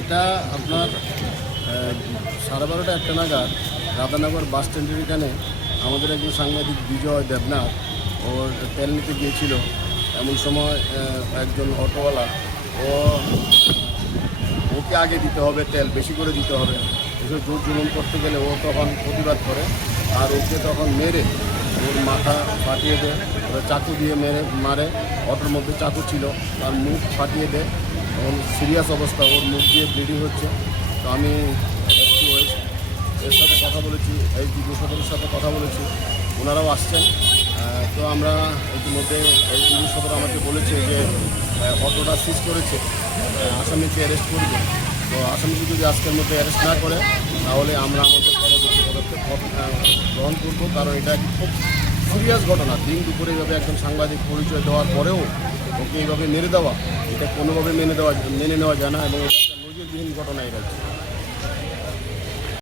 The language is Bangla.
এটা আপনার 12:30 একটা নাগাদ রাধানগর বাস স্ট্যান্ডের এখানে আমাদের একজন সাংবাদিক বিজয় দেবনাথ ওর তেল নিতে গিয়েছিল। এমন সময় একজন অটোওয়ালা ওকে আগে দিতে হবে, তেল বেশি করে দিতে হবে, এসব জোর জুলুম করতে গেলে ও তখন প্রতিবাদ করে আর ওকে তখন মেরে ওর মাথা ফাটিয়ে দেয়, চাকু দিয়ে মারে। অটোর মধ্যে চাকু ছিল, তার মুখ ফাটিয়ে দেয়। তখন সিরিয়াস অবস্থা, ওর মুখ দিয়ে ব্লিডিং হচ্ছে। তো আমি এর সাথে কথা বলেছি, এই বিডিও সদরের সাথে কথা বলেছি, ওনারাও আসছেন। তো আমরা ইতিমধ্যে এই বিডিও সদর আমাকে বলেছে যে অটোটা সিজ করেছে, আসামিকে অ্যারেস্ট করবে। তো আসামিকে যদি আজকের মধ্যে অ্যারেস্ট না করে তাহলে আমরা আমাদের পরবর্তী পদক্ষেপ গ্রহণ করবো। কারণ এটা খুব সিরিয়াস ঘটনা। দিন দুপুরে এইভাবে একজন সাংবাদিক পরিচয় দেওয়ার পরেও ওকে এইভাবে মেরে দেওয়া, এটা কোনোভাবে মেনে নেওয়া যায় না এবং এটা একটা নজিরবিহীন ঘটনা। এটা